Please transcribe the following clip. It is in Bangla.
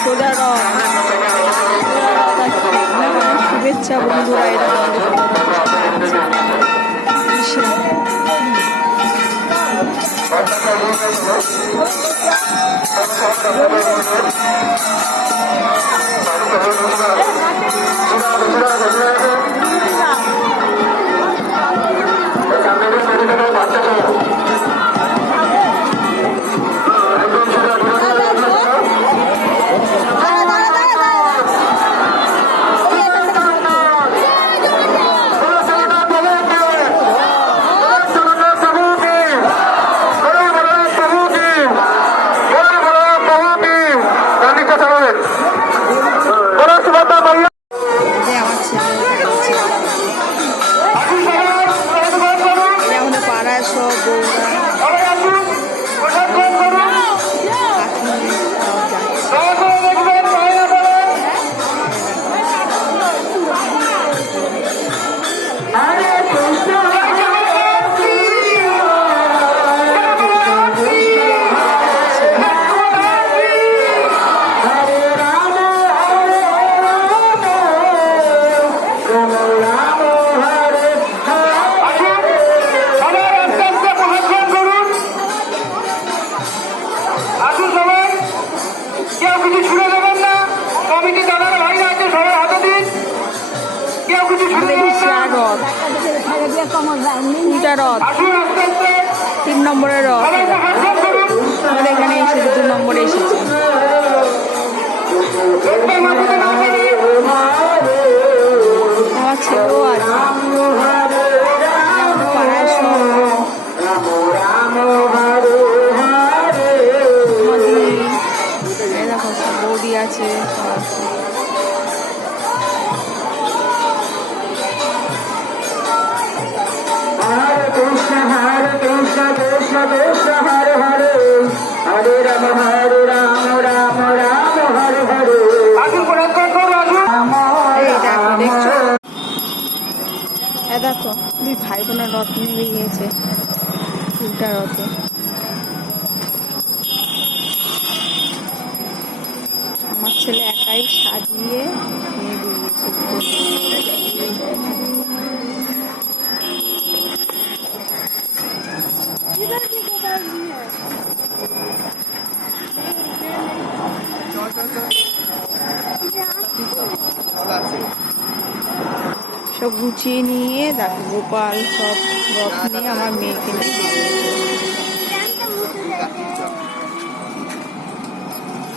সোজা রথ, শুভেচ্ছা বন্ধুরা। এটা উল্টা রথ, 3 নম্বরের রথ। আমাদের এখানে এসেছে, 2 নম্বরে এসেছে। আমার ছেলেও আছে। পাড়ায় সব দেখো, বৌদি আছে, সব আছে। দেখো 2 ভাই বোনের রথ নিয়ে গিয়েছে, উল্টা রথে। আমার ছেলে একাই সাজিয়ে নিয়ে বেরিয়েছে। সব গুছিয়ে নিয়ে দেখো, গোপাল সব রথ নিয়ে আমার মেয়েকে নিয়ে